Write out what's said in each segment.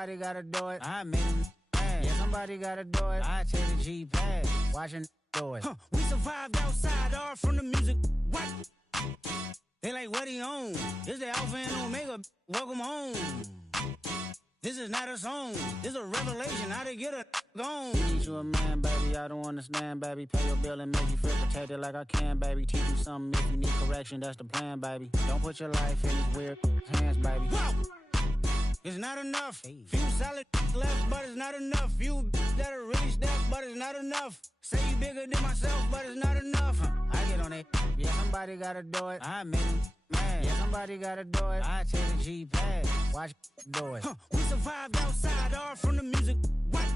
somebody gotta do it. I made it. Yeah, somebody gotta do it. I take the G-Pad, watching do it. We survived outside, all from the music. What? They like, what he on? This the Alpha and Omega. Welcome home. This is not a song. This is a revelation. How to get a gone. Teach you a man, baby. I don't understand, baby. Pay your bill and make you feel protected like I can, baby. Teach you something if you need correction. That's the plan, baby. Don't put your life in these weird hands, baby. Whoa. It's not enough. Few solid left, but it's not enough. Few that'll really step, but it's not enough. Say you bigger than myself, but it's not enough. I get on it. Yeah, somebody gotta do it. I made it. Man, yeah, somebody gotta do it. I take the G-Pad, watch do it. We survived outside, all from the music. What?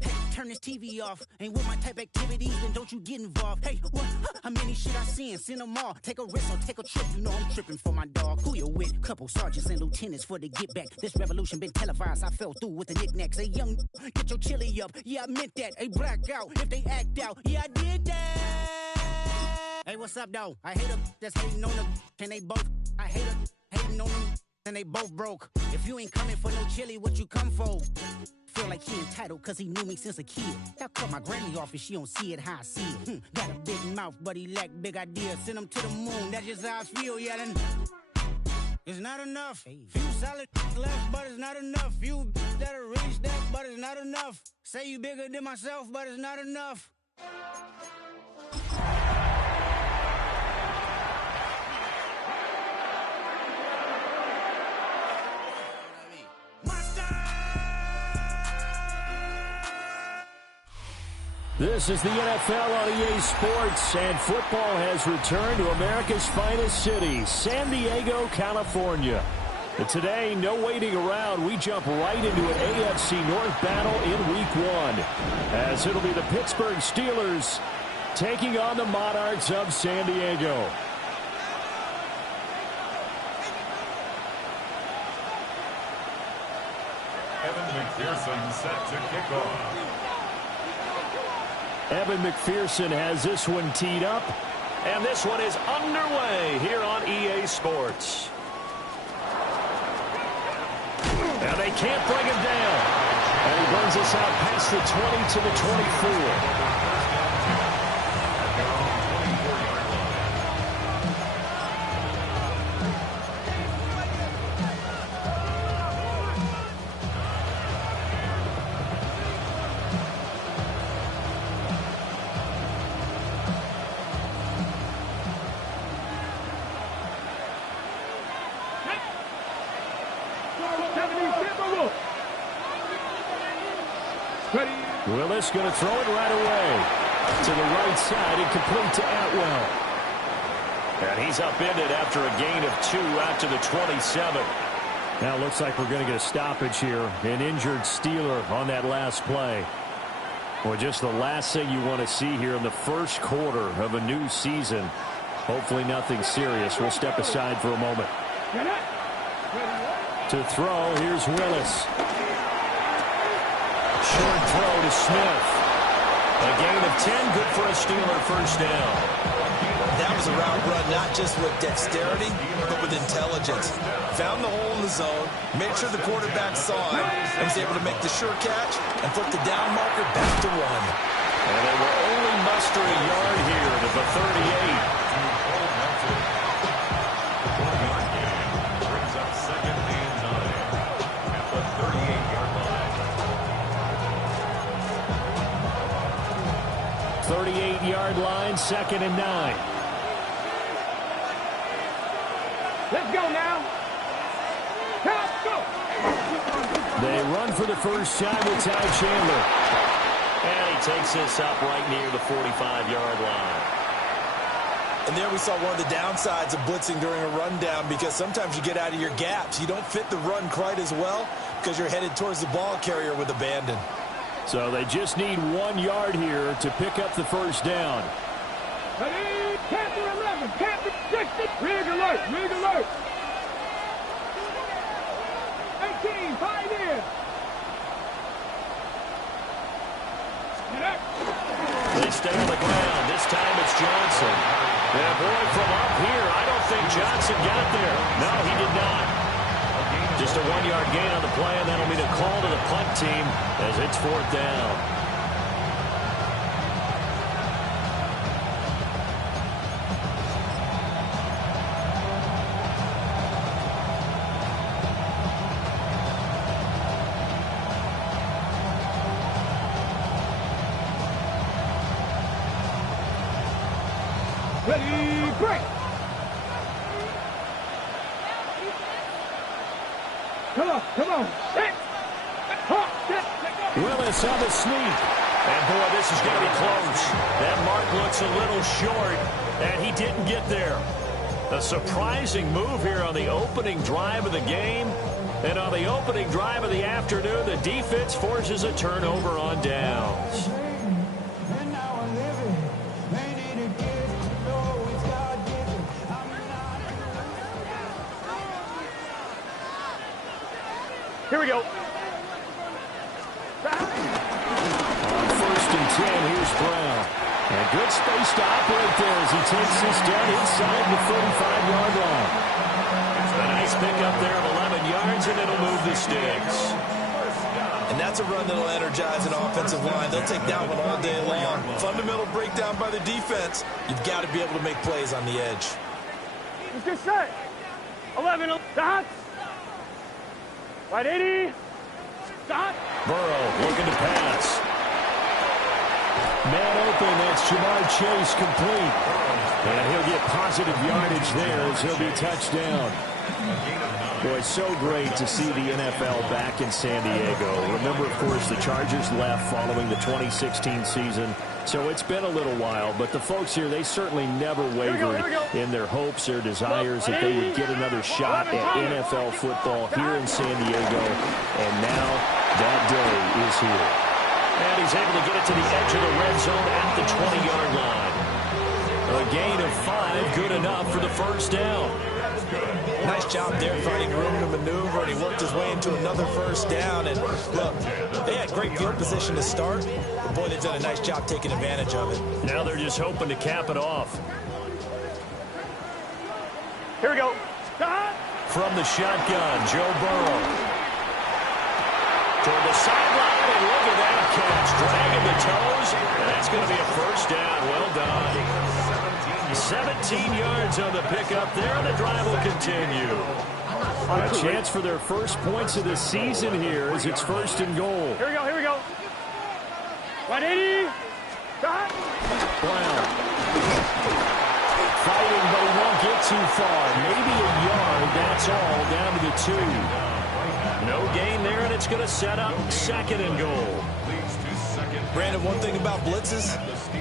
Hey, turn this TV off. Ain't with my type activities, then don't you get involved. Hey, what? How many shit I seen? Send them all. Take a risk or take a trip. You know I'm tripping for my dog. Who you with? Couple sergeants and lieutenants for the get back. This revolution been televised. I fell through with the knickknacks. Hey, young, get your chili up. Yeah, I meant that. Hey, black out if they act out. Yeah, I did that. Hey, what's up, though? I hate them that's hating on them. And they both, I hate them hating on them. And they both broke. If you ain't coming for no chili, what you come for? Feel like he entitled cause he knew me since a kid. Y'all cut my granny off if she don't see it how I see it. Got a big mouth, but he lack big ideas. Send him to the moon, that's just how I feel, yelling. It's not enough. Few solid left, but it's not enough. Few that'll really step, but it's not enough. Say you bigger than myself, but it's not enough. This is the NFL on EA Sports, and football has returned to America's finest city, San Diego, California. And today, no waiting around. We jump right into an AFC North battle in Week 1, as it'll be the Pittsburgh Steelers taking on the Monarchs of San Diego. Evan McPherson set to kick off. Evan McPherson has this one teed up, and this one is underway here on EA Sports. And they can't bring him down. And he brings us out past the 20 to the 24. Willis going to throw it right away to the right side and complete to Atwell. And he's upended after a gain of 2 out to the 27. Now it looks like we're going to get a stoppage here. An injured Steeler on that last play. Well, just the last thing you want to see here in the first quarter of a new season. Hopefully nothing serious. We'll step aside for a moment. To throw, here's Willis. Short throw to Smith. A gain of 10, good for a Steeler first down. That was a route run, not just with dexterity, but with intelligence. Found the hole in the zone, made sure the quarterback saw it, and was able to make the sure catch and flip the down marker back to 1. And they will only muster a yard here to the 38. Brings up 2nd and 9 at the 38-yard line. 38-yard line, 2nd and 9. Let's go now. Let's go. They run for the first time with Ty Chandler. And he takes this up right near the 45-yard line. And there we saw one of the downsides of blitzing during a rundown, because sometimes you get out of your gaps. You don't fit the run quite as well because you're headed towards the ball carrier with abandon. So they just need 1 yard here to pick up the first down. Ready, Panther 11, Panther 60, rig alert, rig alert. 18, 5 in. They stay on the ground. This time it's Johnson. And boy, from up here, I don't think Johnson got there. No, he did not. Just a 1-yard gain on the play, and that'll be the call to the punt team as it's 4th down. Ready, break. Come on. Set. Willis on the sneak. And, boy, this is going to be close. That mark looks a little short, and he didn't get there. A surprising move here on the opening drive of the game. And on the opening drive of the afternoon, the defense forces a turnover on downs. Here we go. On 1st and 10, here's Brown. And good space to operate there as he takes this down inside the 35-yard line. A nice pickup there of 11 yards, and it'll move the sticks. And that's a run that'll energize an offensive line. They'll take that one all day long. Fundamental breakdown by the defense. You've got to be able to make plays on the edge. Let's get set. 11 dots. Right 80. Dot. Burrow looking to pass. Man open, that's Jamar Chase complete. And he'll get positive yardage there as he'll be touchdown. Boy, so great to see the NFL back in San Diego. Remember, of course, the Chargers left following the 2016 season. So it's been a little while, but the folks here, they certainly never wavered in their hopes or desires that they would get another shot at NFL football here in San Diego. And now that day is here. And he's able to get it to the edge of the red zone at the 20-yard line. A gain of 5, good enough for the first down. Nice job there finding room to maneuver, and he worked his way into another first down. And look, they had great field position to start, but boy, they've done a nice job taking advantage of it. Now they're just hoping to cap it off. Here we go. Dot. From the shotgun, Joe Burrow. Toward the sideline, and look at that catch. Dragging the toes, and that's going to be a first down. Well done. 17 yards on the pickup there, and the drive will continue. A chance for their first points of the season here as it's 1st and goal. Here we go. 180. Dot. Brown. Fighting, but he won't get too far. Maybe a yard, that's all, down to the 2. No gain there, and it's going to set up 2nd and goal. Brandon, one thing about blitzes,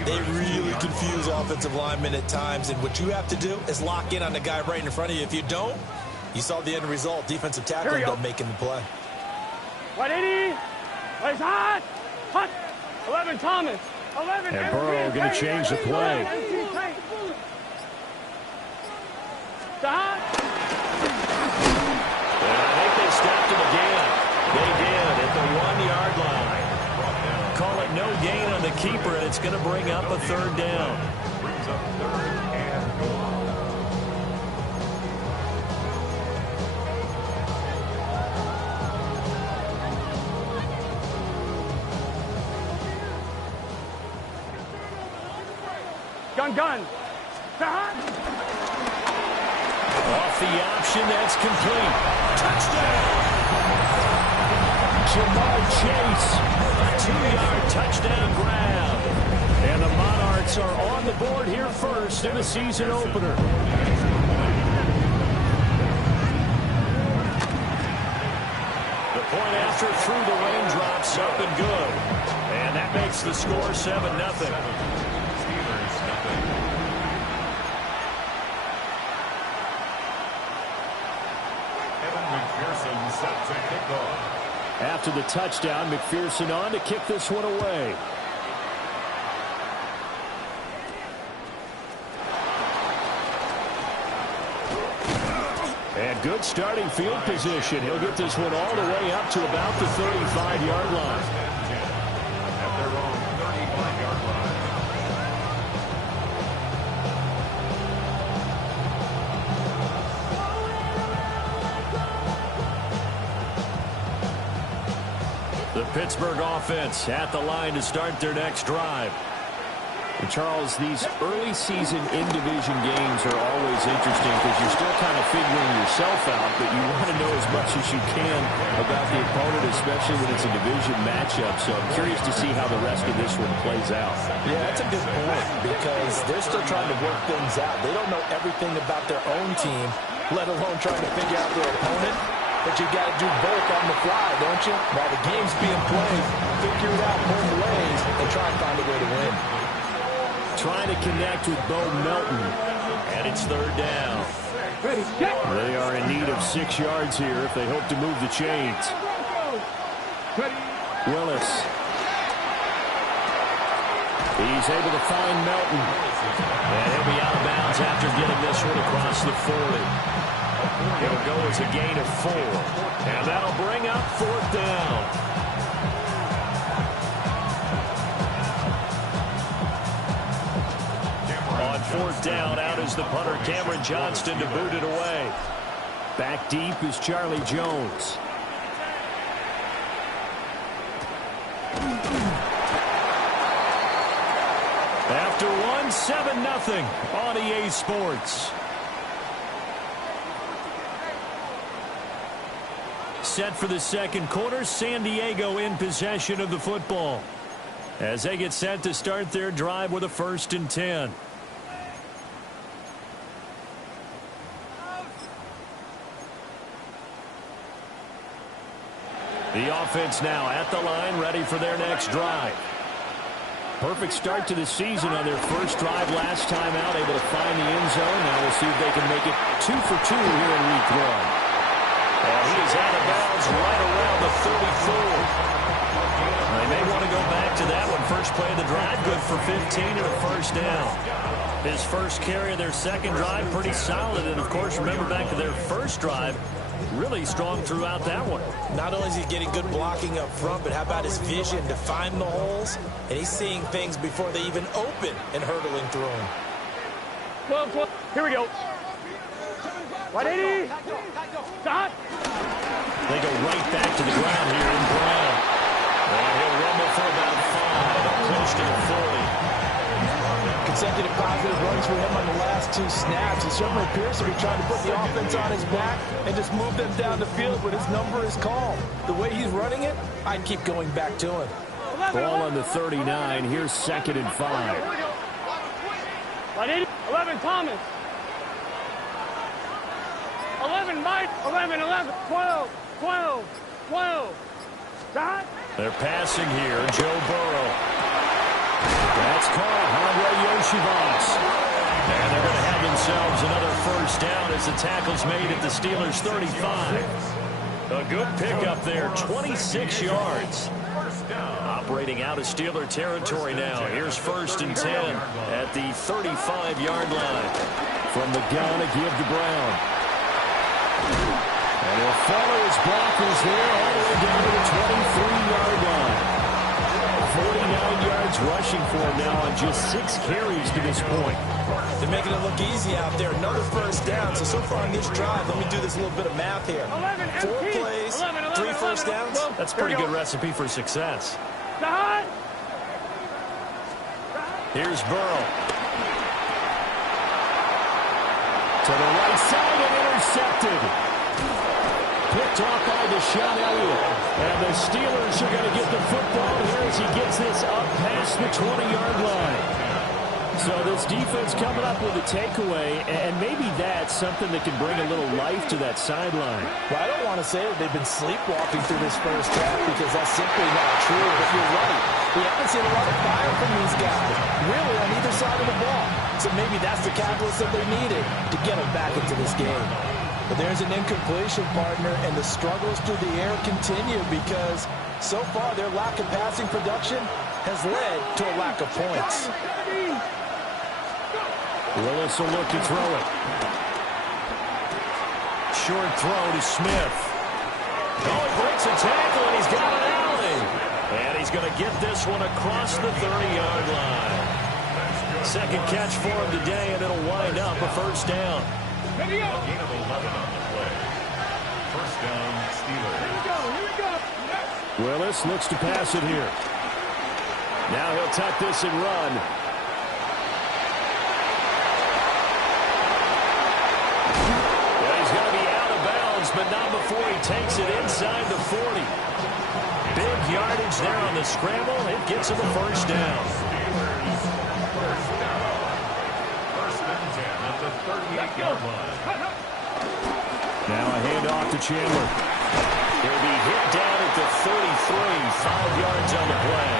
they really confuse offensive linemen at times, and what you have to do is lock in on the guy right in front of you. If you don't, you saw the end result. Defensive tackle ended up making the play. 180. Plays hot. Hot. 11 Thomas. 11. And Burrow going to change the play. Dot. I think they stopped him again. They did at the 1-yard line. Call it no gain on the keeper, and it's going to bring up a 3rd down. Brings up 3rd and goal. Gun. Dot. Off the option, that's complete. Touchdown! Jamar Chase. A 2-yard touchdown grab. And the Monarchs are on the board here first in the season opener. The point after through the raindrops up and good. And that makes the score 7-0. After the touchdown, McPherson on to kick this one away. And good starting field position. He'll get this one all the way up to about the 35-yard line. At their own 35-yard line. The Pittsburgh offense at the line to start their next drive. And Charles, these early season in-division games are always interesting because you're still kind of figuring yourself out, but you want to know as much as you can about the opponent, especially when it's a division matchup. So I'm curious to see how the rest of this one plays out. Yeah, that's a good point because they're still trying to work things out. They don't know everything about their own team, let alone trying to figure out their opponent. But you got to do both on the fly, don't you? While the game's being played, figure it out both ways and try and find a way to win. Trying to connect with Bo Melton, and it's third down. They are in need of 6 yards here if they hope to move the chains. Willis. He's able to find Melton. And he'll be out of bounds after getting this one across the 40. It'll go as a gain of 4. And that'll bring up fourth down. On fourth down, out is the punter, Cameron Johnston, to boot it away. Back deep is Charlie Jones. After one, 7-0 on EA Sports. Set for the second quarter, San Diego in possession of the football as they get set to start their drive with a 1st and 10. The offense now at the line, ready for their next drive. Perfect start to the season on their first drive last time out, able to find the end zone. Now we'll see if they can make it 2 for 2 here in week 1. And he is out of bounds right around the 34. They may want to go back to that one. First play of the drive, good for 15 and a 1st down. His first carry of their second drive, pretty solid. And, of course, remember back to their first drive, really strong throughout that one. Not only is he getting good blocking up front, but how about his vision to find the holes? And he's seeing things before they even open and hurdling through them. 12. Here we go. 180. Stop. They go right back to the ground here in Brown. And he'll rumble for about 5, up close to the 40. Consecutive positive runs for him on the last 2 snaps. He certainly appears to be trying to put the offense on his back and just move them down the field when his number is called. The way he's running it, I'd keep going back to him. Ball on the 39. Here's 2nd and 5. 11 Thomas. 11 Mike. 11. 12. Stop. They're passing here. Joe Burrow. That's caught. Andre Yoshivas. And they're going to have themselves another 1st down as the tackle's made at the Steelers' 35. A good pickup there, 26 yards. Operating out of Steeler territory now. Here's 1st and 10 at the 35-yard line. From the gun, a give to Brown. And he'll follow his blockers there all the way down to the 23-yard line. 49 yards rushing for him now on just 6 carries to this point. They're making it look easy out there. Another 1st down. So far on this drive, let me do this little bit of math here. 4 plays, 3 1st downs. That's a pretty good recipe for success. Here's Burrow. To the right side and intercepted. Picked off by Deshaun Elliott. And the Steelers are going to get the football here as he gets this up past the 20-yard line. So this defense coming up with a takeaway, and maybe that's something that can bring a little life to that sideline. Well, I don't want to say that they've been sleepwalking through this first half because that's simply not true, but you're right. We haven't seen a lot of fire from these guys, really on either side of the ball. So maybe that's the catalyst that they needed to get them back into this game. But there's an incompletion, partner, and the struggles through the air continue because so far their lack of passing production has led to a lack of points. Willis will look to throw it. Short throw to Smith. Oh, he breaks a tackle, and he's got an alley. And he's going to get this one across the 30-yard line. Second catch for him today, and it'll wind up a 1st down. Gain of 11 on the play. 1st down, Steelers. Here we go. Willis looks to pass it here. Now he'll tuck this and run. Well, he's going to be out of bounds, but not before he takes it inside the 40. Big yardage there on the scramble. It gets him a first down. First and 10 at the 38-yard line. Now a handoff to Chandler. He'll be hit down at the 33, 5 yards on the play.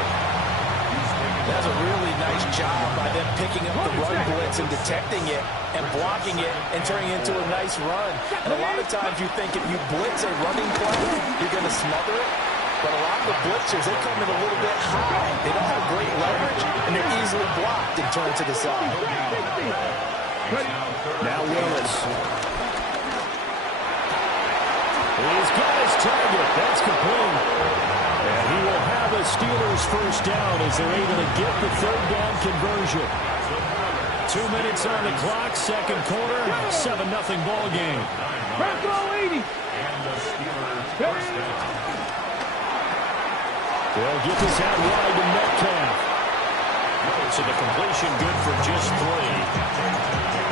That's a really nice job by them picking up the run blitz and detecting it and blocking it and turning it into a nice run. And a lot of times you think if you blitz a running play, you're going to smother it. But a lot of the blitzers, they come in a little bit high. They don't have great leverage, and they're easily blocked and turned to the side. Now Willis. He's got his target. That's complete. And he will have a Steelers first down as they're able to get the third down conversion. 2 minutes on the clock, second quarter, 7-0 ball game. Back row 80. And the Steelers first down. They'll get this out wide to Metcalf. So the completion good for just 3.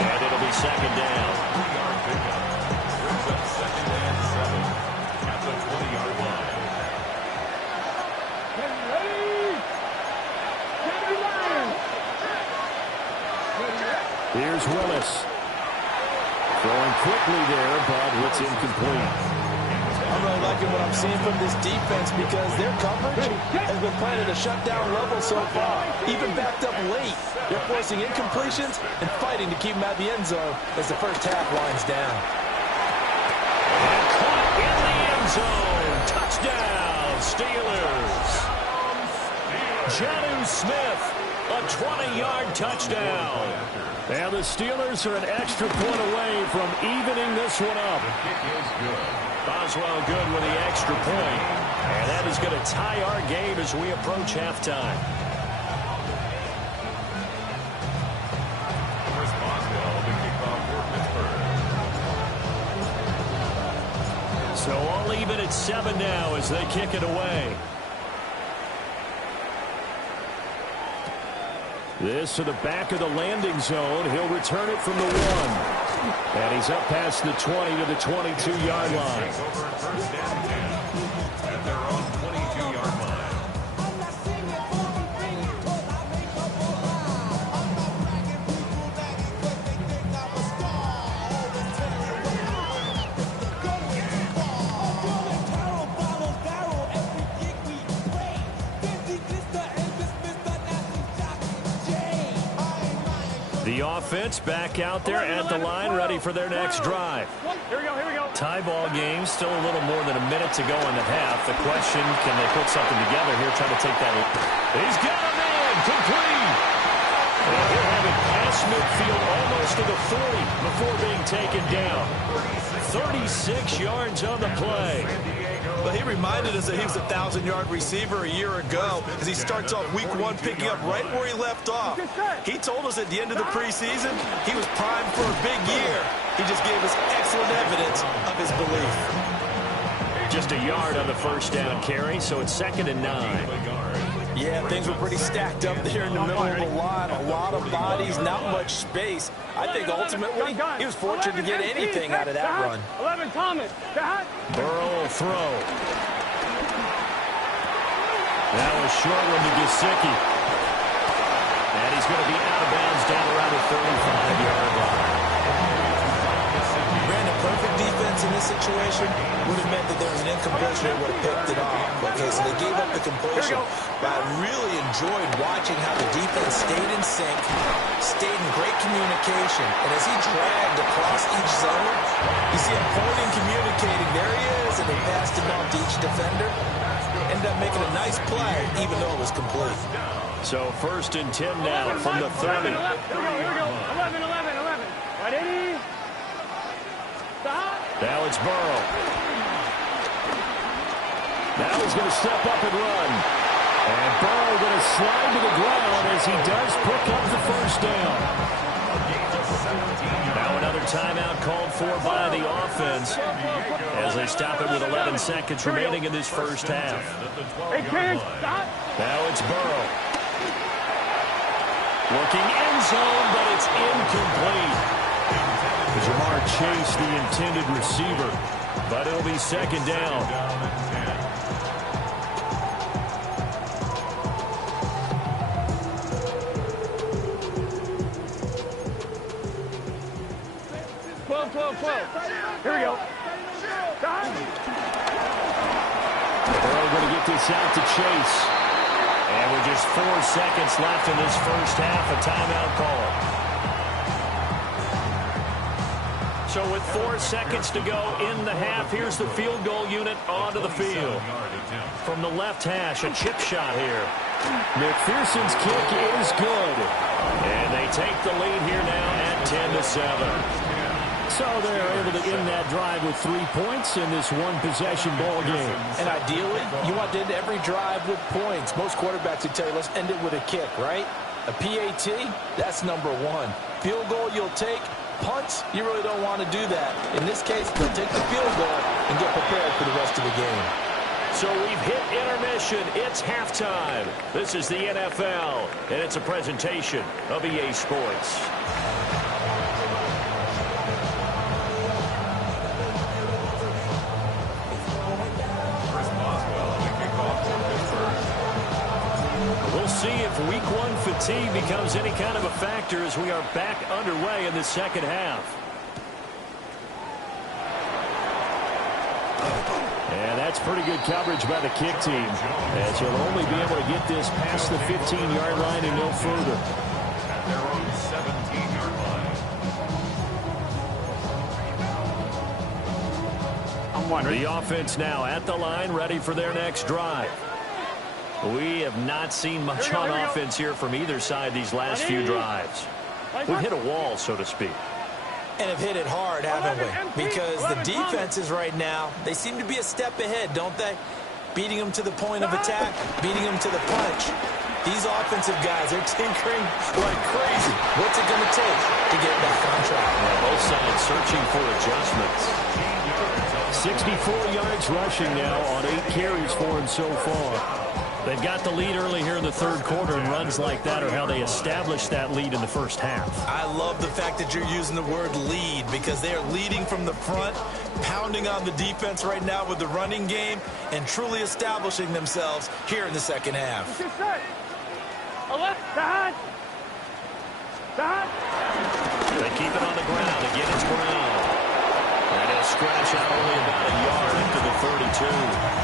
And it'll be second down. 3-yard pickup. Brings up second and 7 at the 20-yard line. Here's Willis. Throwing quickly there, but it's incomplete. I'm really liking what I'm seeing from this defense because their coverage has been playing at a shutdown level so far. Even backed up late, they're forcing incompletions and fighting to keep them at the end zone as the first half winds down. And caught in the end zone. Touchdown, Steelers. Jonnu Smith, a 20-yard touchdown. And the Steelers are an extra point away from evening this one up. The kick is good. Boswell good with the extra point. And that is going to tie our game as we approach halftime. Chris Boswell, the kickoff for Pittsburgh. So all even at 7 now as they kick it away. This to the back of the landing zone. He'll return it from the 1. And he's up past the 20 to the 22-yard line. Takes over at first and 10 at their own 22-yard line. The offense back out there at the line, ready for their next drive. Here we go, here we go. Tie ball game, still a little more than a minute to go in the half. The question, can they put something together here, try to take that? He's got a man, complete. And he'll have it past midfield almost to the 40 before being taken down. 36 yards on the play. But he reminded us that he was a 1,000-yard receiver a year ago as he starts off week 1 picking up right where he left off. He told us at the end of the preseason he was primed for a big year. He just gave us excellent evidence of his belief. Just a yard on the first down carry, so it's 2nd and 9. Yeah, things were pretty stacked up there in the middle of the line. A lot of bodies, not much space. I think ultimately he was fortunate to get anything out of that run. 11 Thomas. Burrow will throw. That was short one to Gesicki. And he's going to be out of bounds down around the 35-yard line. Brandon, perfect defense in this situation would have meant that there was an incompletion that would have picked it off. Okay, so they gave up the completion. But I really enjoyed watching how the defense stayed in sync, stayed in great communication. And as he dragged across each zone, you see him pointing, communicating. There he is, and they passed him off to each defender. Ended up making a nice play, even though it was complete. So 1st and 10 now from the 30. Here we go. 11. Ready? Stop. Now it's Burrow. Now he's going to step up and run. And Burrow going to slide to the ground as he does pick up the first down. Now another timeout called for by the offense as they stop it with 11 seconds remaining in this first half. Now it's Burrow. Looking end zone, but it's incomplete. Jamar chased the intended receiver, but it'll be second down. Here we go. Burrow going to get this out to Chase. And with just 4 seconds left in this first half, a timeout call. So with 4 seconds to go in the half, here's the field goal unit onto the field. From the left hash, a chip shot here. McPherson's kick is good. And they take the lead here now at 10-7. So they're able to end that drive with 3 points in this one-possession ball game. And ideally, you want to end every drive with points. Most quarterbacks would tell you, let's end it with a kick, right? A PAT, that's number 1. Field goal you'll take. Punts, you really don't want to do that. In this case, they'll take the field goal and get prepared for the rest of the game. So we've hit intermission. It's halftime. This is the NFL, and it's a presentation of EA Sports. We'll see if Week 1 fatigue becomes any kind of a factor as we are back underway in the second half. And that's pretty good coverage by the kick team, as he'll only be able to get this past the 15-yard line and no further. At their own 17-yard line. The offense now at the line, ready for their next drive. We have not seen much on offense here from either side these last few drives. We've hit a wall, so to speak. And have hit it hard, haven't we? Because the defenses right now, they seem to be a step ahead, don't they? Beating them to the point of attack, beating them to the punch. These offensive guys, they're tinkering like crazy. What's it going to take to get back on track? Both sides searching for adjustments. 64 yards rushing now on 8 carries for him so far. They've got the lead early here in the third quarter, and runs like that are how they established that lead in the first half. I love the fact that you're using the word lead, because they are leading from the front, pounding on the defense right now with the running game, and truly establishing themselves here in the second half. They keep it on the ground. Again, it's Brown. And he'll scratch out only about a yard into the 32.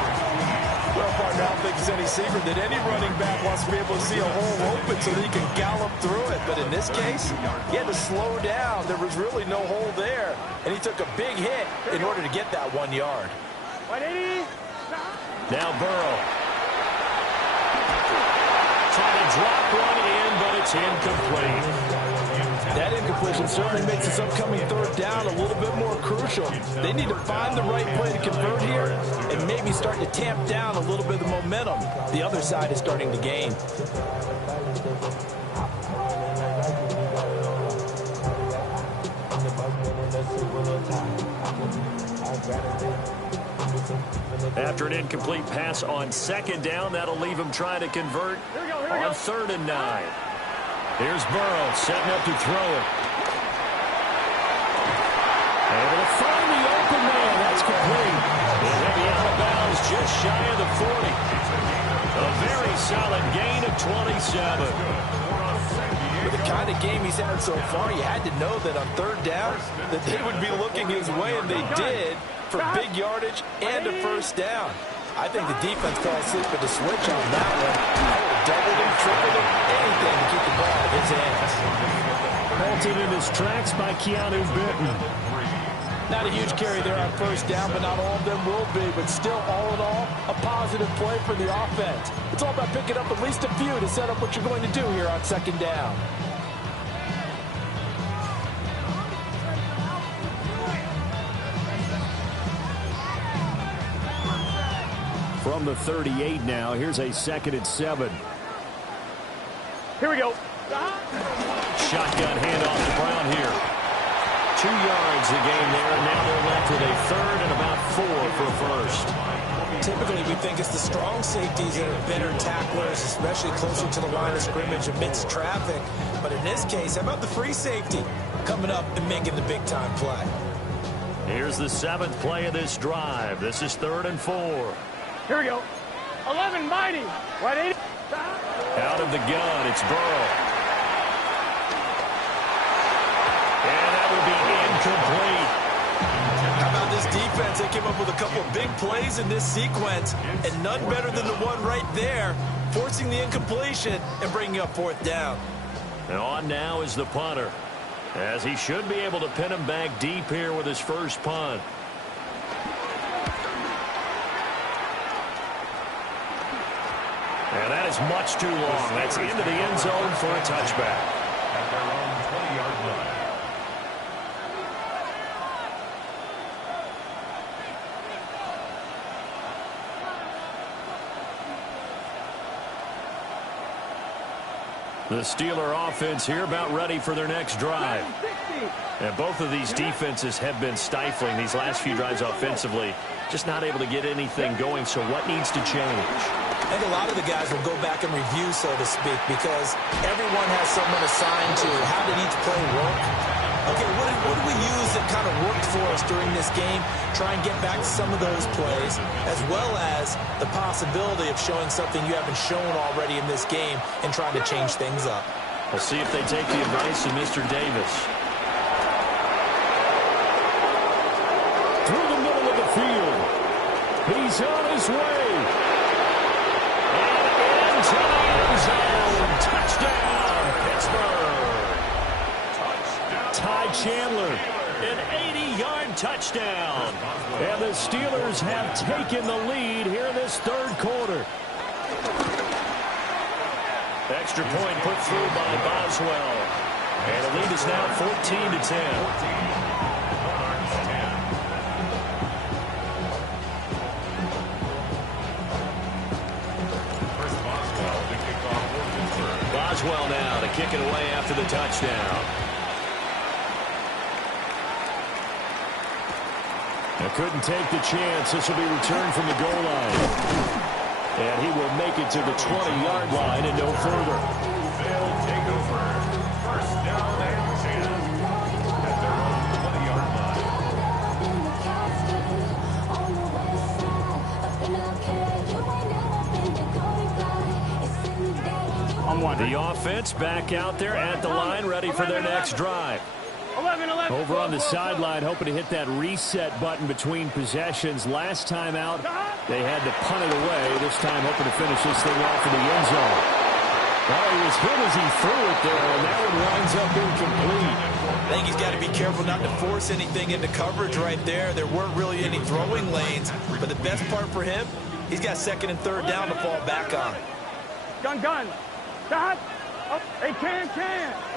Well, partner, I don't think it's any secret that any running back wants to be able to see a hole open so that he can gallop through it. But in this case, he had to slow down. There was really no hole there. And he took a big hit in order to get that 1 yard. Now Burrow. Trying to drop one in, but it's incomplete. That incompletion certainly makes this upcoming third down a little bit more crucial. They need to find the right play to convert here and maybe start to tamp down a little bit of the momentum the other side is starting to gain. After an incomplete pass on second down, that'll leave him trying to convert on 3rd and 9. Here's Burrow setting up to throw it. Able to find the open man. That's complete. He'll be out of bounds just shy of the 40. A very solid gain of 27. With the kind of game he's had so far, you had to know that on 3rd down that they would be looking his way, and they did, for big yardage and a first down. I think the defense fell asleep at the switch on that one. Doubled him, tripled him, anything to keep the ball in his hands. Halted in his tracks by Keanu Benton. Not a huge carry there on first down, but not all of them will be. But still, all in all, a positive play for the offense. It's all about picking up at least a few to set up what you're going to do here on second down. From the 38 now, here's a 2nd and 7. Here we go. Shotgun handoff to Brown here. yards the game there, and now they're left with a third and about 4 for first. Typically, we think it's the strong safeties that are better tacklers, especially closer to the line of scrimmage amidst traffic. But in this case, how about the free safety coming up and making the big-time play? Here's the 7th play of this drive. This is 3rd and 4. Here we go. 11 mighty. Right 80. Out of the gun, it's Burrow. And that will be incomplete. How about this defense? They came up with a couple of big plays in this sequence, and none better than the one right there, forcing the incompletion and bringing up 4th down. And on now is the punter, as he should be able to pin him back deep here with his first punt. And that is much too long. That's into the end zone for a touchback. At their own 20-yard line. The Steeler offense here about ready for their next drive. And both of these defenses have been stifling these last few drives offensively. Just not able to get anything going, so what needs to change? I think a lot of the guys will go back and review, so to speak, because everyone has someone assigned to how did each play work. Okay, what do we use that kind of worked for us during this game? Try and get back to some of those plays, as well as the possibility of showing something you haven't shown already in this game and trying to change things up. We'll see if they take the advice of Mr. Davis. Through the middle of the field. He's on his way. And into the end zone. Touchdown, Pittsburgh. Ty Chandler, an 80-yard touchdown. And the Steelers have taken the lead here in this 3rd quarter. Extra point put through by Boswell. And the lead is now 14-10. Boswell now to kick it away after the touchdown. Couldn't take the chance. This will be returned from the goal line. And he will make it to the 20-yard line and no further. They'll take over. First down and 10 at their own 20-yard line. The offense back out there at the line, ready for their next drive. 11. Over on the sideline, hoping to hit that reset button between possessions. Last time out, they had to punt it away. This time, hoping to finish this thing off in the end zone. Well, he was hit as he threw it there, and that one winds up incomplete. I think he's got to be careful not to force anything into coverage right there. There weren't really any throwing lanes, but the best part for him, he's got 2nd and 3rd down to fall back on. Gun. Stop. Oh, 10.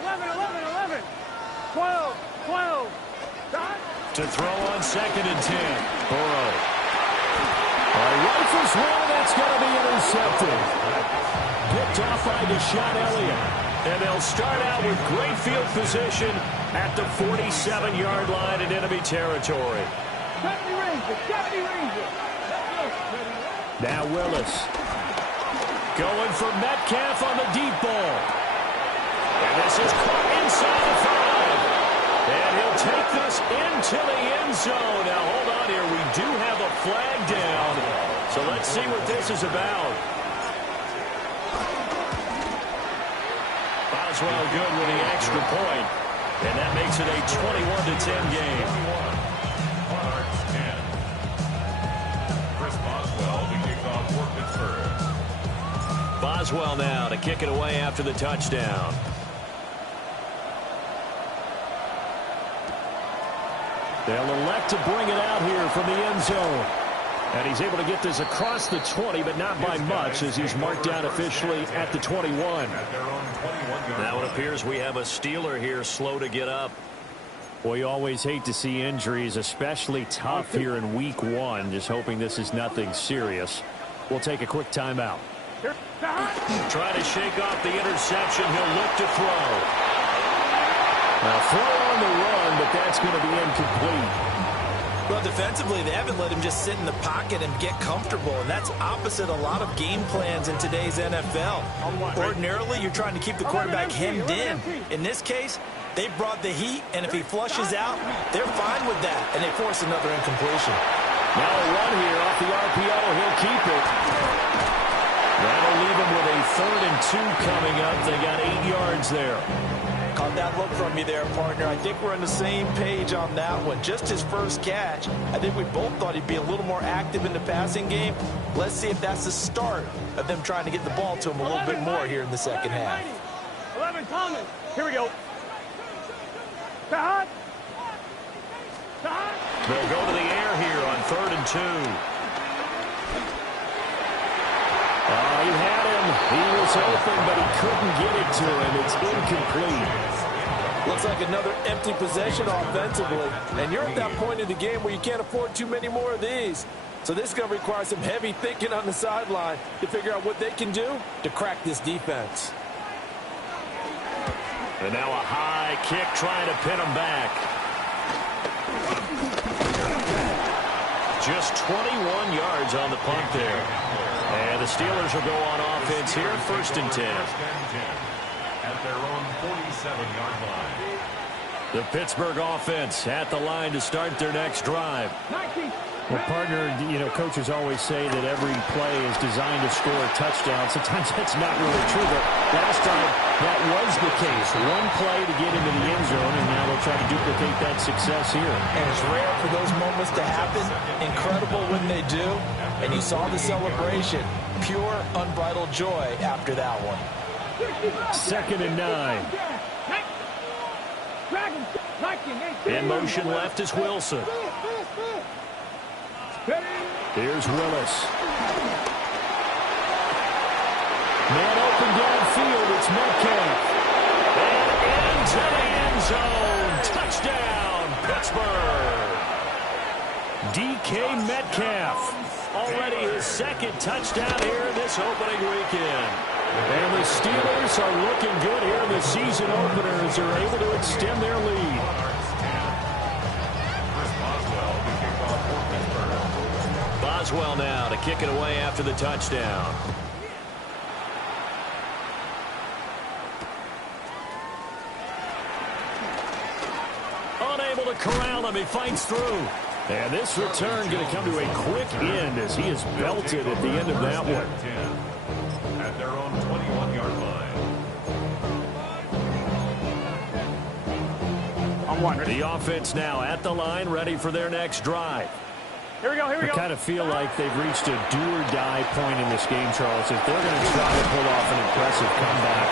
11. 12. Stop. To throw on 2nd and 10. Burrow. Rifles one, that's going to be intercepted. Picked off by Deshaun Elliott. And they'll start out with great field position at the 47-yard line in enemy territory. Now Willis. Going for Metcalf on the deep ball. And this is caught inside the 5. And he'll take this into the end zone. Now, hold on here. We do have a flag down. So let's see what this is about. Boswell good with the extra point. And that makes it a 21-10 game. Monarchs 10. Chris Boswell to kick off for Pittsburgh. Boswell now to kick it away after the touchdown. They'll elect to bring it out here from the end zone. And he's able to get this across the 20, but not by much, as he's marked down officially at the 21. Now it appears we have a Steeler here slow to get up. Well, you always hate to see injuries, especially tough here in week 1. Just hoping this is nothing serious. We'll take a quick timeout. Try to shake off the interception. He'll look to throw. Now throw on the run, but that's going to be incomplete. Well, defensively, they haven't let him just sit in the pocket and get comfortable, and that's opposite a lot of game plans in today's NFL. Ordinarily, you're trying to keep the quarterback hemmed in. In this case, they brought the heat, and if he flushes out, they're fine with that, and they force another incompletion. Now a run here off the RPO. He'll keep it. That'll leave him with a 3rd and 2 coming up. They got 8 yards there. Caught that look from you there, partner. I think we're on the same page on that one. Just his first catch. I think we both thought he'd be a little more active in the passing game. Let's see if that's the start of them trying to get the ball to him a little bit more here in the second half. 11 Thomas. Here we go. Shot. They'll go to the air here on 3rd and 2. He had him. He was open, but he couldn't get it to him. It's incomplete. Looks like another empty possession offensively. And you're at that point in the game where you can't afford too many more of these. So this is going to require some heavy thinking on the sideline to figure out what they can do to crack this defense. And now a high kick trying to pin him back. Just 21 yards on the punt there. And the Steelers will go on offense here, 1st and 10. At their own 47-yard line. The Pittsburgh offense at the line to start their next drive. Well, partner, you know, coaches always say that every play is designed to score a touchdown. Sometimes that's not really true, but last time that was the case. One play to get into the end zone, and now they'll try to duplicate that success here. And it's rare for those moments to happen. Incredible when they do. And you saw the celebration. Pure, unbridled joy after that one. 2nd and 9. In motion left is Wilson. Here's Willis. Man open downfield. It's Metcalf. And into the end zone. Touchdown, Pittsburgh. DK Metcalf. Already his 2nd touchdown here this opening weekend. And the Steelers are looking good here in the season opener as they're able to extend their lead. Boswell now to kick it away after the touchdown. Unable to corral him. He fights through. And this return going to come to a quick end as he is belted at the end of that one. At their own 21-yard line. The offense now at the line, ready for their next drive. Here we go. I kind of feel like they've reached a do-or-die point in this game, Charles. If they're going to try to pull off an impressive comeback,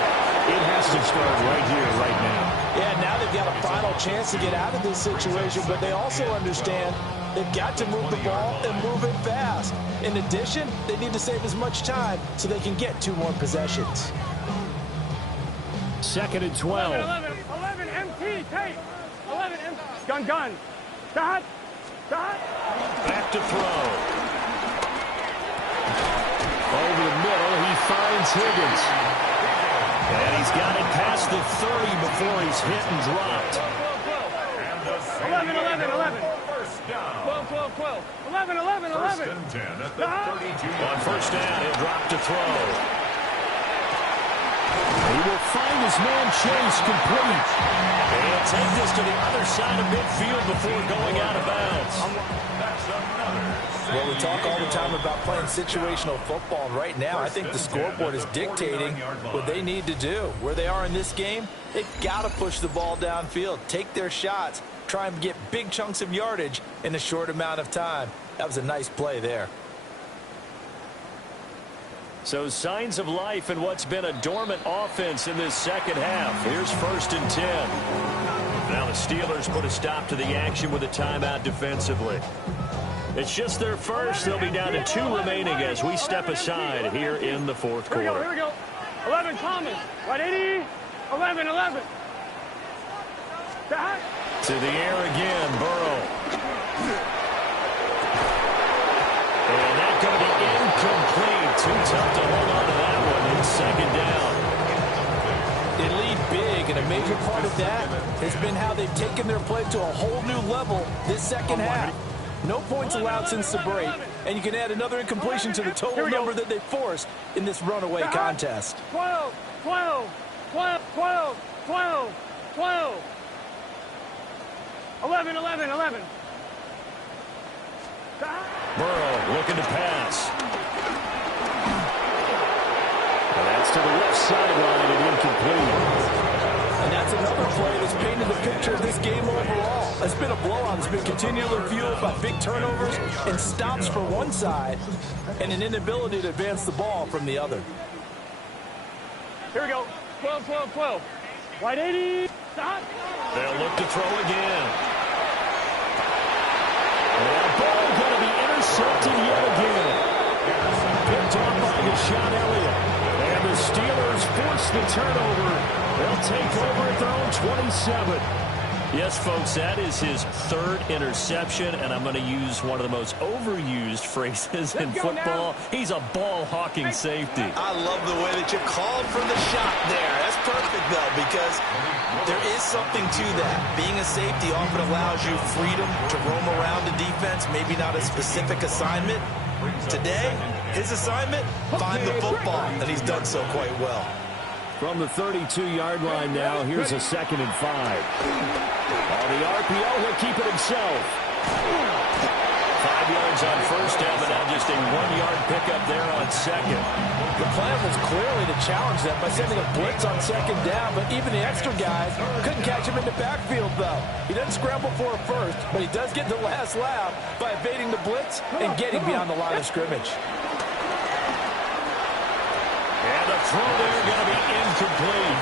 it has to start right here, right now. Yeah, now they've got a final chance to get out of this situation, but they also understand they've got to move the ball and move it fast. In addition, they need to save as much time so they can get 2 more possessions. 2nd and 12. 11 MT, tape. 11 MT. Gun. Shot. Back to throw. Over the middle, he finds Higgins. And he's got it past the 30 before he's hit and dropped. 11. First down. 12. 11. First and 10 at the 32. On first down, he'll drop to throw. He will find his man Chase complete. And he'll take this to the other side of midfield before going out of bounds. Well, we talk all the time about playing situational football. Right now, I think the scoreboard is dictating what they need to do. Where they are in this game, they've got to push the ball downfield, take their shots, try and get big chunks of yardage in a short amount of time. That was a nice play there. So signs of life in what's been a dormant offense in this second half. Here's 1st and 10. Now the Steelers put a stop to the action with a timeout defensively. It's just their first. They'll be down to 2 remaining as we step aside here in the 4th quarter. Here we go. 11 Thomas. Right 80. 11. Shot. To the air again, Burrow. And that's going to be incomplete. Too tough to hold on to that one in 2nd down. They lead big in a major part of that has been how they've taken their play to a whole new level this second half. No points allowed since the break, and you can add another incompletion to the total number that they forced in this runaway contest. 12, 12, 12, 12, 12, 12. 11, 11, 11. Burrow looking to pass. And that's to the left sideline and incomplete. And that's another play that's painted the picture of this game overall. It's been a blowout. It's been continually fueled by big turnovers and stops for one side and an inability to advance the ball from the other. Here we go. 12, 12, 12. Wide 80. Stop. They'll look to throw again. And that ball going to be intercepted yet again. Picked off by Deshaun Elliott. And the Steelers force the turnover. They'll take over at their own 27. Yes, folks, that is his third interception, and I'm going to use one of the most overused phrases in football. He's a ball-hawking safety. I love the way that you called for the shot there. That's perfect, though, because there is something to that. Being a safety often allows you freedom to roam around the defense, maybe not a specific assignment. Today, his assignment, find the football, and he's done so quite well. From the 32-yard line now, here's a 2nd and 5. On the RPO, he'll keep it himself. 5 yards on first down, but now just a 1-yard pickup there on second. The plan was clearly to challenge them by sending a blitz on second down, but even the extra guys couldn't catch him in the backfield, though. He doesn't scramble for a first, but he does get the last laugh by evading the blitz and getting beyond the line of scrimmage. And the throw there going to be incomplete.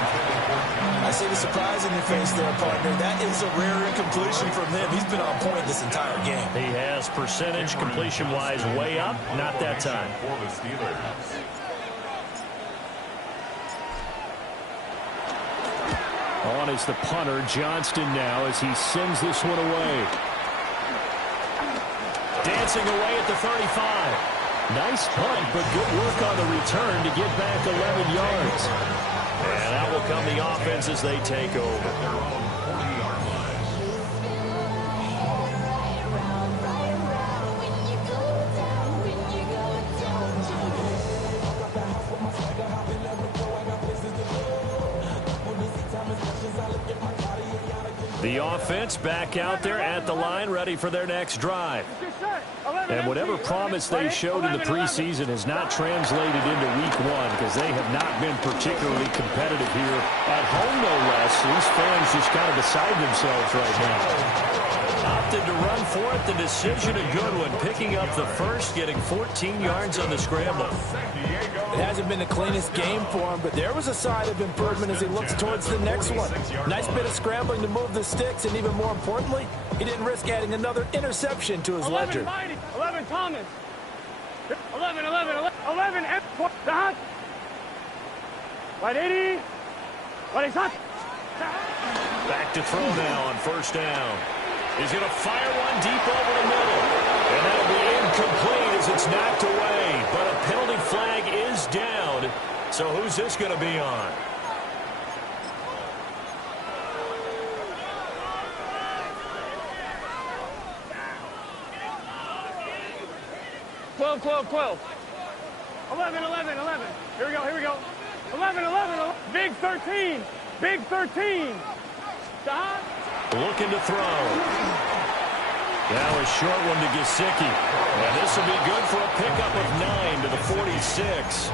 I see the surprise in your face there, partner. That is a rare incompletion from him. He's been on point this entire game. He has percentage completion-wise way up. Not that time. For the Steelers. On is the punter, Johnston now, as he sends this one away. Dancing away at the 35. Nice punt, but good work on the return to get back 11 yards. And out will come the offense as they take over. The offense back out there at the line, ready for their next drive. And whatever promise they showed in the preseason has not translated into week one because they have not been particularly competitive here at home, no less. These fans just kind of beside themselves right now. Opted to run for it. The decision a good one. Picking up the first, getting 14 yards on the scramble. It hasn't been the cleanest game for him, but there was a sign of improvement as he looks towards the next one. Nice bit of scrambling to move the sticks, and even more importantly, he didn't risk adding another interception to his ledger. 11 Thomas. 11, 11, 11, 11, Dot. Wide 80. Wide hot. Back to throw now on first down. He's going to fire one deep over the middle. And that'll be incomplete as it's knocked away. But a penalty flag is down. So who's this going to be on? Twelve, 12, 12. 11, 11, 11. Here we go, here we go. 11, 11, 11. Big 13. Big 13. Dot. Looking to throw. Now a short one to Gesicki. And this will be good for a pickup of 9 to the 46.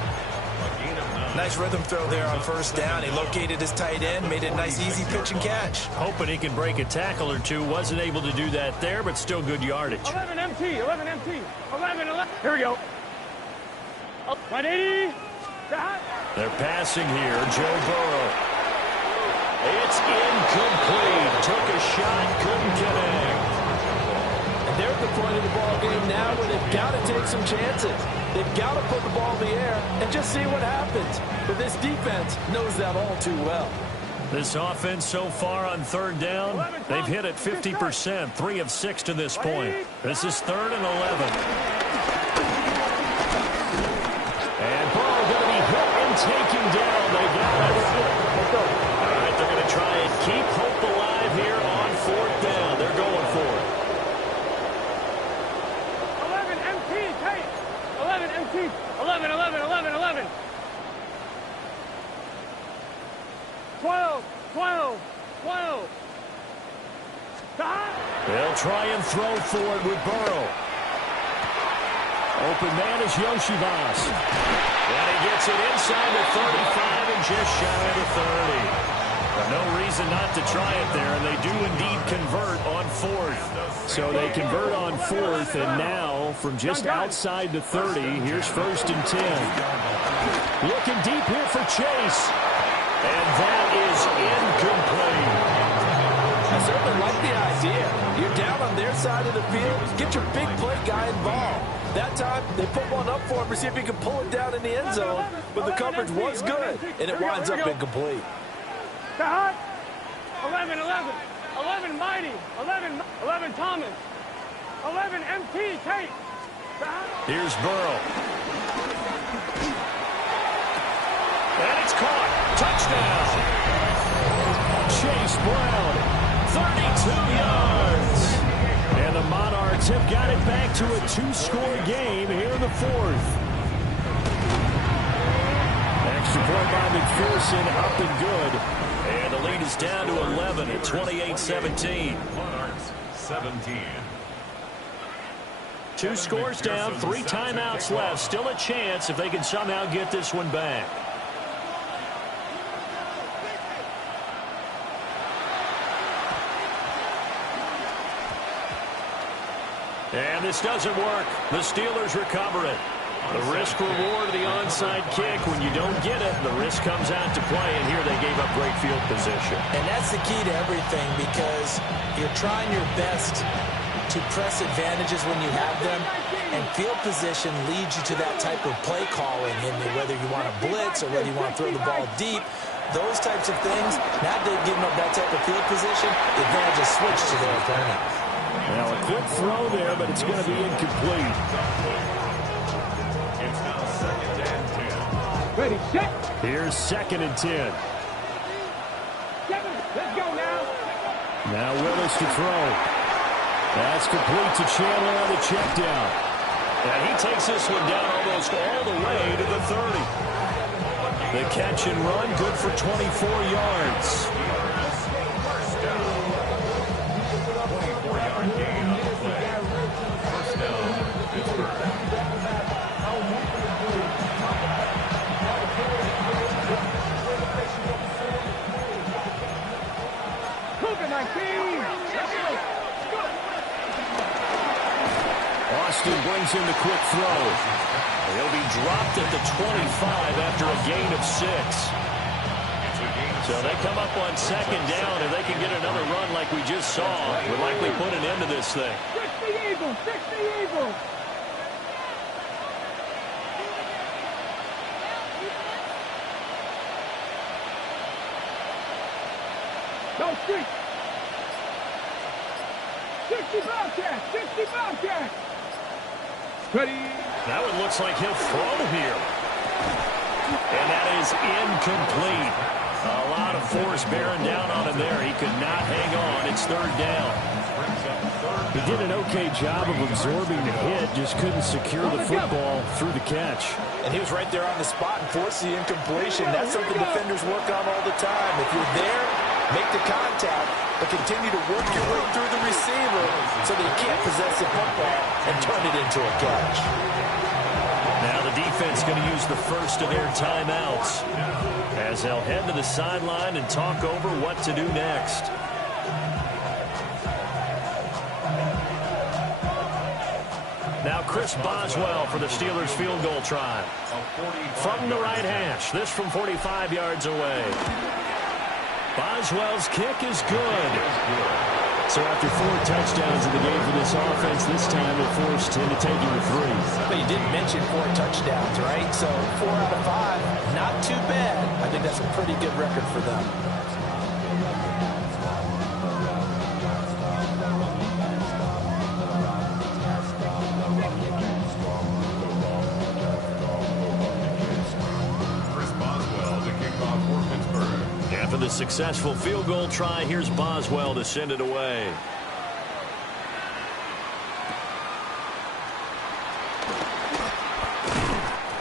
Nice rhythm throw there on first down. He located his tight end, made a nice easy pitch and catch. Hoping he can break a tackle or two. Wasn't able to do that there, but still good yardage. 11 MT, 11 MT. 11, 11. Here we go. 180. They're passing here. Joe Burrow. It's incomplete. Took a shot, couldn't connect. And they're at the point of the ball game now where they've got to take some chances. They've got to put the ball in the air and just see what happens. But this defense knows that all too well. This offense so far on third down, they've hit it 50%, 3 of 6 to this point. This is 3rd and 11. And Burrow going to be hit and taken down. They got it. All right, they're going to try teeth. 11, 11, 11, 11. 12, 12, 12. They'll try and throw for it with Burrow. Open man is Yoshivas. And he gets it inside the 35 and just shy of the 30. No reason not to try it there, and they do indeed convert on fourth. So they convert on fourth, and now from just outside the 30, here's 1st and 10. Looking deep here for Chase. And that is incomplete. I certainly like the idea. You're down on their side of the field. Get your big play guy involved. That time, they put one up for him to see if he can pull it down in the end zone, but the coverage was good, and it winds up incomplete. 11, 11, 11 Mighty, 11 Thomas, 11 MT Tate. Here's Burrow. And it's caught. Touchdown. Chase Brown, 32 yards. And the Monarchs have got it back to a 2-score game here in the fourth. Extra point by McPherson, up and good. And the lead is down to 11 at 28-17. Monarchs 17. 2 scores down, 3 timeouts left. Still a chance if they can somehow get this one back. And this doesn't work. The Steelers recover it. The risk reward of the onside kick. When you don't get it, the risk comes out to play, and here they gave up great field position. And that's the key to everything, because you're trying your best to press advantages when you have them, and field position leads you to that type of play calling, and whether you want to blitz or whether you want to throw the ball deep, those types of things. Now they've given up that type of field position, the advantage is switched to their opponent. Now a quick throw there, but it's going to be incomplete. It's now 2nd and 10. Ready, set. Here's 2nd and 10. 7, let's go now. Now Willis to throw. That's complete to Chandler on the check down. And he takes this one down almost all the way to the 30. The catch and run, good for 24 yards. Austin brings in the quick throw. He'll be dropped at the 25 after a gain of 6. So they come up on 2nd down, and they can get another run like we just saw. Would likely put an end to this thing. 60 Eagles, 60 Eagles. No street. 60 Bobcats, 60 Bobcats. Ready. That one looks like he'll throw here. And that is incomplete. A lot of force bearing down on him there. He could not hang on. It's 3rd down. He did an okay job of absorbing the hit, just couldn't secure the football through the catch. And he was right there on the spot and forced the incompletion. That's something defenders work on all the time. If you're there, make the contact, but continue to work your way through the receiver so that you can't possess the football and turn it into a catch. Now the defense going to use the first of their timeouts as they'll head to the sideline and talk over what to do next. Now Chris Boswell for the Steelers field goal try. From the right hash, this from 45 yards away. Boswell's kick is good. So after 4 touchdowns in the game for this offense, this time it forced him to take it with 3. But you didn't mention 4 touchdowns, right? So 4 out of 5, not too bad. I think that's a pretty good record for them. After the successful field goal try, here's Boswell to send it away.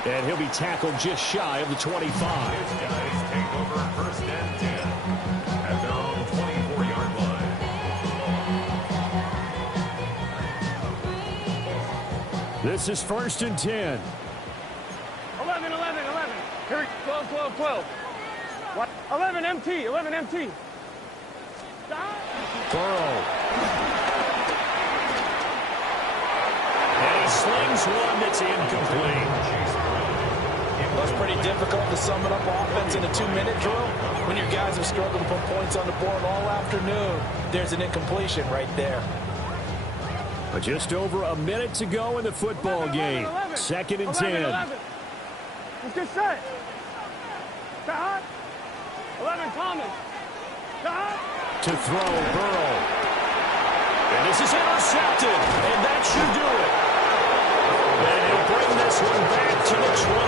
And he'll be tackled just shy of the 25. These guys take over first and 10 at their own 24-yard line. This is first and 10. 11, 11, 11. Here, 12, 12, 12. What? 11 MT, 11 MT. Burrow. And he slings one that's incomplete. That's pretty difficult to sum it up offense in a 2-minute drill. When your guys have struggled to put points on the board all afternoon, there's an incompletion right there. But just over a minute to go in the football game. 2nd and 10. 11. Let's get set. Stop. 11 Thomas. Stop. To throw, Burrow. And this is intercepted. And that should do it. And he'll bring this one back to the 29.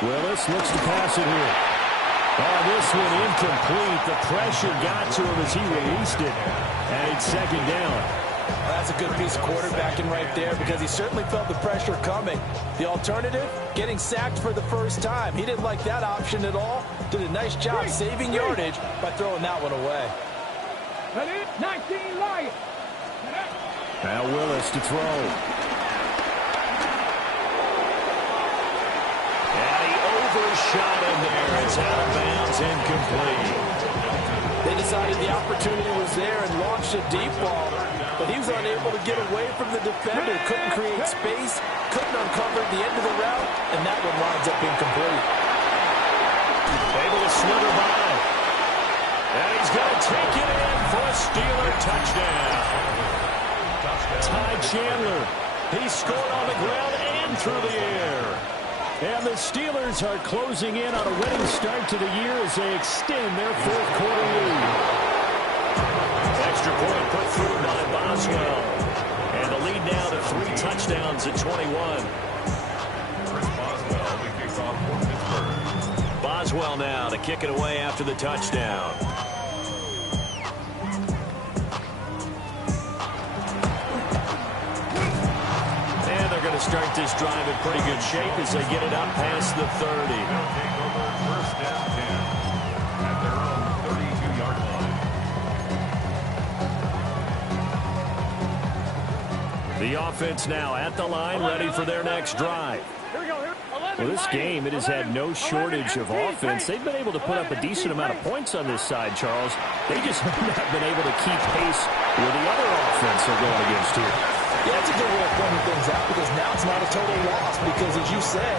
Willis looks to pass it here. Oh, this one incomplete. The pressure got to him as he released it. And it's 2nd down. That's a good piece of quarterbacking right there because he certainly felt the pressure coming. The alternative, getting sacked for the first time. He didn't like that option at all. Did a nice job saving yardage by throwing that one away. 19 Lions. Now Willis to throw. And he overshot him there. It's out of bounds, incomplete. They decided the opportunity was there and launched a deep ball, but he was unable to get away from the defender. Couldn't create space, couldn't uncover the end of the route, and that one winds up incomplete. Able to slither by. And he's going to take it in for a Steeler touchdown. Ty Chandler. He scored on the ground and through the air. And the Steelers are closing in on a winning start to the year as they extend their 4th quarter lead. Extra point put through by Boswell. And the lead now to 3 touchdowns at 21. Boswell, we kick off for Pittsburgh. Boswell now to kick it away after the touchdown. And they're going to start this drive in pretty good shape as they get it up past the 30. They'll take over first and 10 at their own 32-yard line. The offense now at the line, ready for their next drive. Here we go. Well, this game, it has had no shortage of offense. They've been able to put up a decent amount of points on this side, Charles. They just have not been able to keep pace with the other offense they're going against here. Yeah, that's a good way of pointing things out because now it's not a total loss because, as you said,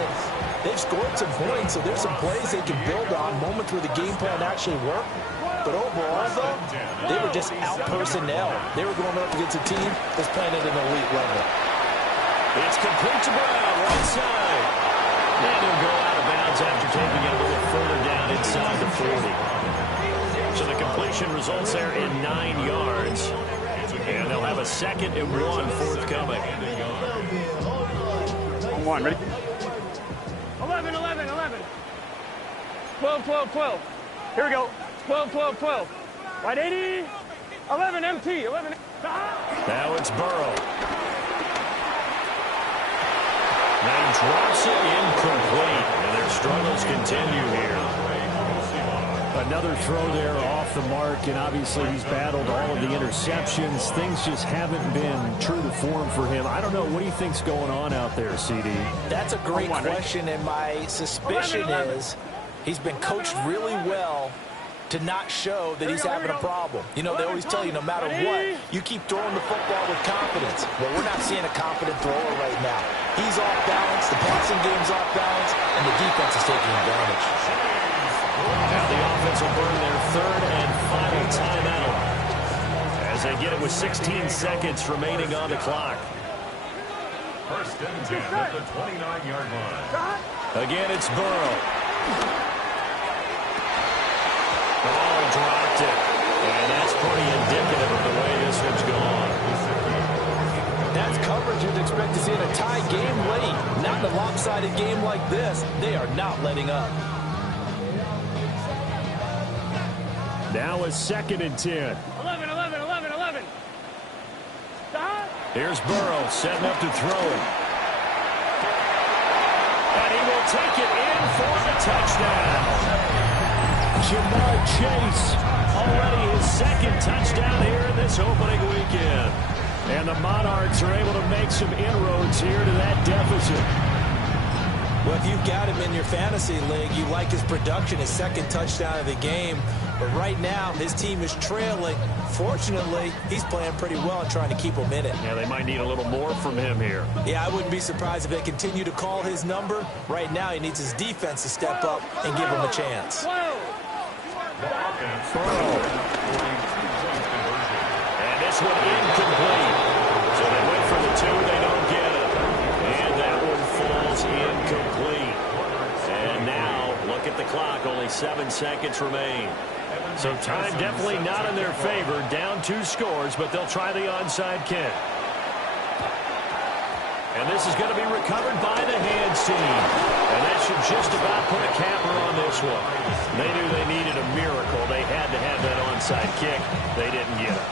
they've scored some points, so there's some plays they can build on, moments where the game plan actually worked. But overall, though, they were just out-personnel. They were going up against a team that's playing at an elite level. It's complete to Brown, right side. And he'll go out of bounds after taking it a little further down inside the 40. So the completion results there in 9 yards. And they'll have a 2nd and 1 forthcoming. 1, ready? 11, 11, 11. 12, 12, 12. Here we go. 12, 12, 12. Right 80. 11 MT. 11. Now it's Burrow. Now drops it incomplete. And their struggles continue here. Another throw there off the mark, and obviously he's battled all of the interceptions. Things just haven't been true to form for him. I don't know. What do you think's going on out there, CD? That's a great question, and my suspicion is he's been coached really well to not show that he's having a problem. You know, they always tell you no matter what, you keep throwing the football with confidence. Well, we're not seeing a confident thrower right now. He's off balance, the passing game's off balance, and the defense is taking advantage. Now the offense will burn their 3rd and final timeout as they get it with 16 seconds remaining on the clock. First and 10 at the 29-yard line. Again, it's Burrow. Oh, dropped it. And that's pretty indicative of the way this one's gone. That's coverage you'd expect to see in a tie game late. Not in a lopsided game like this. They are not letting up. Now a 2nd and 10. 11, 11, 11, 11. Stop. Here's Burrow setting up to throw it. And he will take it in for the touchdown. Jamar Chase, already his 2nd touchdown here in this opening weekend. And the Monarchs are able to make some inroads here to that deficit. Well, if you've got him in your fantasy league, you like his production, his 2nd touchdown of the game. But right now, his team is trailing. Fortunately, he's playing pretty well and trying to keep them in it. Yeah, they might need a little more from him here. Yeah, I wouldn't be surprised if they continue to call his number. Right now, he needs his defense to step up and give him a chance. Burrow. And this one incomplete. So they wait for the 2, they don't get it. And that one falls incomplete. And now, look at the clock, only 7 seconds remain. So time definitely not in their favor. Down 2 scores, but they'll try the onside kick. And this is going to be recovered by the hands team. And that should just about put a capper on this one. They knew they needed a miracle. They had to have that onside kick. They didn't get it.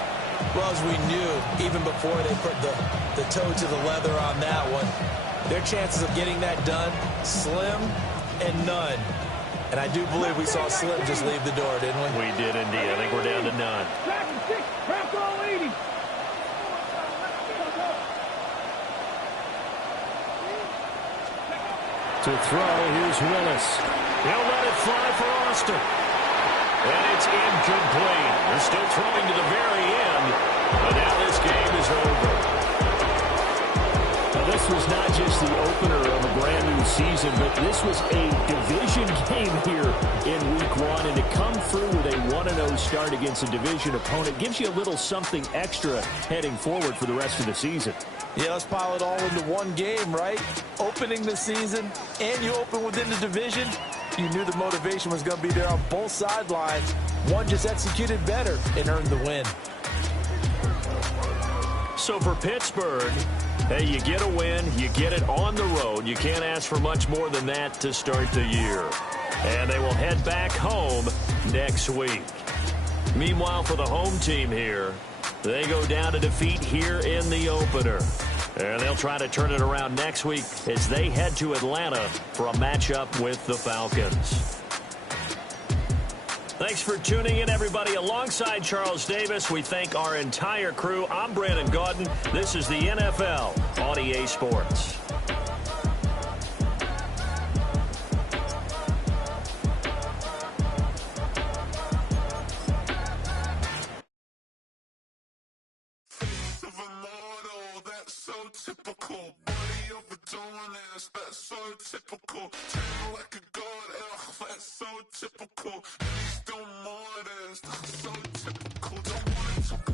Well, as we knew, even before they put the toe to the leather on that one, their chances of getting that done, slim and none. And I do believe we saw Slim just leave the door, didn't we? We did indeed. I think we're down to none. To throw, here's Willis. He'll let it fly for Austin. And it's incomplete. They're still throwing to the very end. But now this game is over. Now, this was not just the opener of a brand new season, but this was a division game here in week 1. And to come through with a 1-0 start against a division opponent gives you a little something extra heading forward for the rest of the season. Yeah, let's pile it all into one game, right? Opening the season, and you open within the division. You knew the motivation was going to be there on both sidelines. One just executed better and earned the win. So for Pittsburgh, hey, you get a win, you get it on the road. You can't ask for much more than that to start the year. And they will head back home next week. Meanwhile, for the home team here, they go down to defeat here in the opener. And they'll try to turn it around next week as they head to Atlanta for a matchup with the Falcons. Thanks for tuning in, everybody. Alongside Charles Davis, we thank our entire crew. I'm Brandon Gaudin. This is the NFL on EA Sports. Typical body of a donut, that's so typical. Turn like a god, that's so typical. Still more, that's so typical. Don't wanna talk